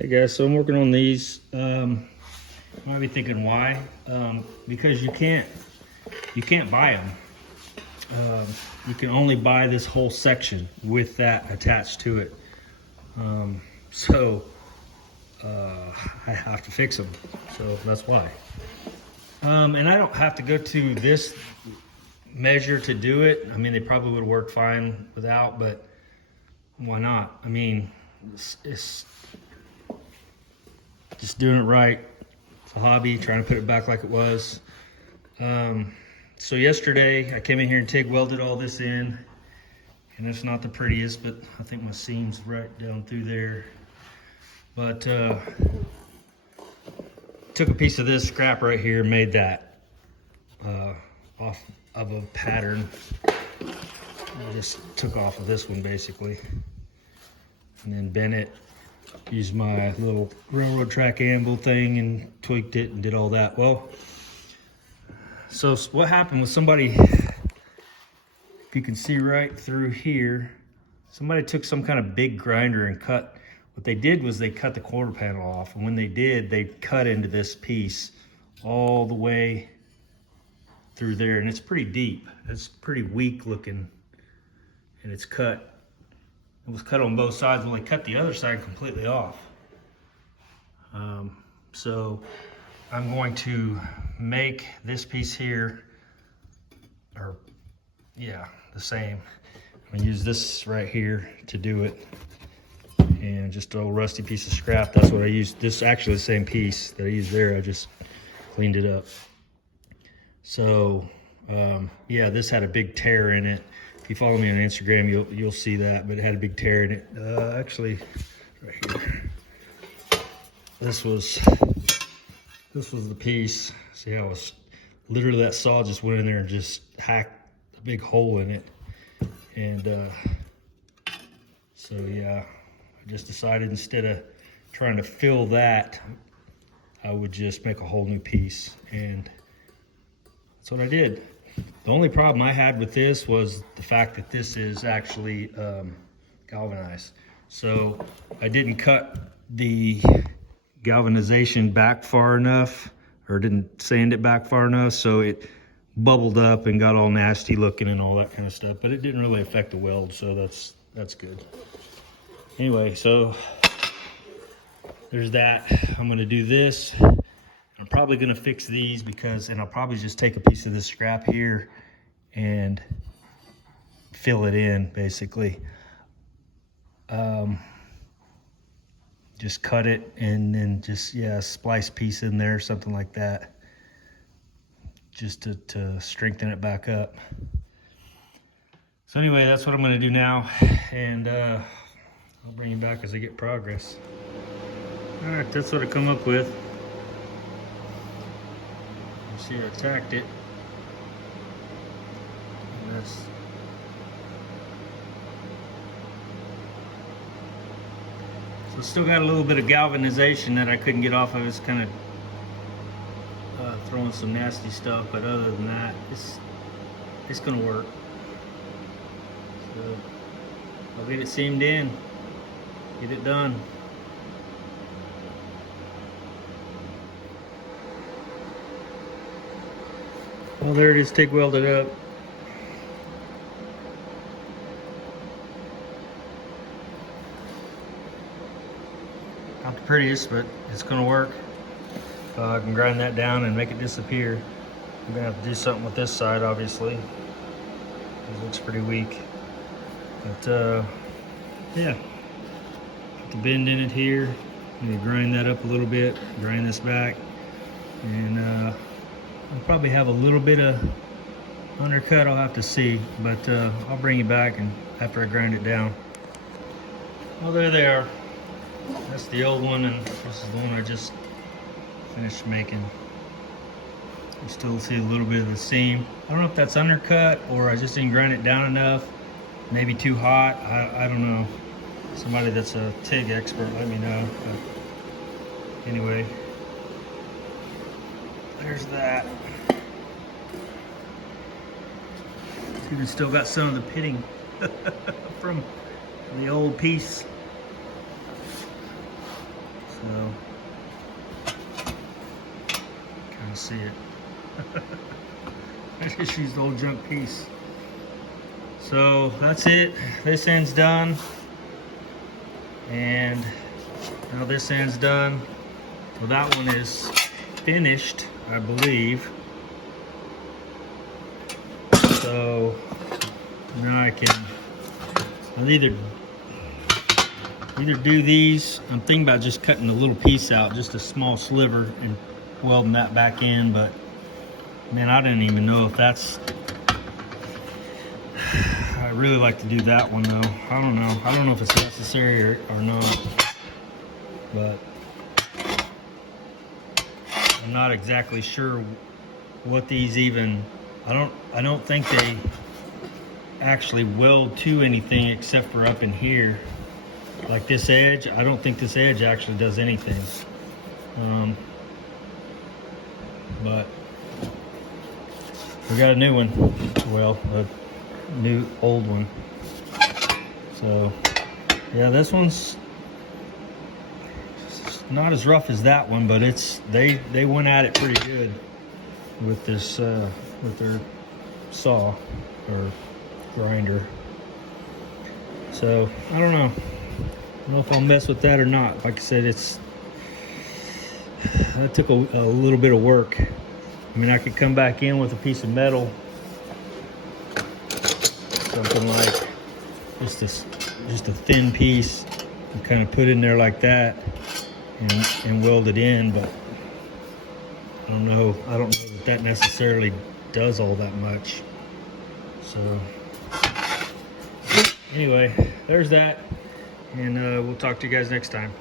Hey guys, so I'm working on these. You might be thinking why? Because you can't buy them. You can only buy this whole section with that attached to it. So I have to fix them. So that's why. And I don't have to go to this measure to do it. I mean, they probably would work fine without, but why not? I mean, it's just doing it right. It's a hobby, trying to put it back like it was. So yesterday I came in here and TIG welded all this in, and it's not the prettiest, but I think my seam's right down through there. But took a piece of this scrap right here, made that off of a pattern. I just took off of this one basically, and then bent it. Used my little railroad track anvil thing and tweaked it and did all that. Well, so what happened was somebody, if you can see right through here, somebody took some kind of big grinder and cut. What they did was they cut the quarter panel off, and when they did, they cut into this piece all the way through there, and it's pretty deep. It's pretty weak looking, and it's cut. It was cut on both sides. When they cut the other side completely off. So I'm going to make this piece here, or yeah, the same. I'm gonna use this right here to do it, and just an old rusty piece of scrap. That's what I used. This is actually the same piece that I used there. I just cleaned it up. So yeah, this had a big tear in it. If you follow me on Instagram, you'll see that, but it had a big tear in it. Actually, right here. This was the piece. See how it was literally, that saw just went in there and just hacked a big hole in it. And so yeah, I just decided instead of trying to fill that, I would just make a whole new piece, and that's what I did. The only problem I had with this was the fact that this is actually galvanized. So I didn't cut the galvanization back far enough, or didn't sand it back far enough, so it bubbled up and got all nasty looking and all that kind of stuff, but it didn't really affect the weld, so that's good. Anyway, so there's that. I'm gonna do this. I'm probably gonna fix these and I'll probably just take a piece of this scrap here and fill it in, basically. Just cut it and then just, yeah, splice piece in there, something like that, just to strengthen it back up. So anyway, that's what I'm gonna do now, and I'll bring you back as I get progress. All right, that's what I come up with. See, I tacked it. So it's still got a little bit of galvanization that I couldn't get off of. It's kind of throwing some nasty stuff, but other than that, it's gonna work. So I'll get it seamed in, get it done. Well, there it is, TIG welded up. Not the prettiest, but it's gonna work. I can grind that down and make it disappear. I'm gonna have to do something with this side, obviously. It looks pretty weak. But yeah, put the bend in it here. I'm gonna grind that up a little bit, grind this back, and I'll probably have a little bit of undercut, I'll have to see, but I'll bring you back and after I grind it down. Well, there they are. That's the old one, and this is the one I just finished making. You still see a little bit of the seam. I don't know if that's undercut or I just didn't grind it down enough. Maybe too hot, I don't know. Somebody that's a TIG expert, let me know. But anyway, there's that. Even still got some of the pitting from the old piece. see it. I just used the old junk piece. So that's it. This end's done. And now this end's done. Well, that one is finished, I believe. So now I'll either do these. I'm thinking about just cutting a little piece out, just a small sliver, and welding that back in. But man, I didn't even know if that's, I really like to do that one though. I don't know if it's necessary or not, but I'm not exactly sure what these even, I don't think they actually weld to anything except for up in here. Like this edge, I don't think this edge actually does anything. But we got a new one. Well, a new old one. So yeah, this one's not as rough as that one, but they went at it pretty good with this with their saw or grinder. So I don't know if I'll mess with that or not. Like I said, that took a little bit of work. I mean, I could come back in with a piece of metal, something like just a thin piece, and kind of put in there like that, and weld it in. But I don't know that necessarily does all that much. So anyway, there's that, and we'll talk to you guys next time.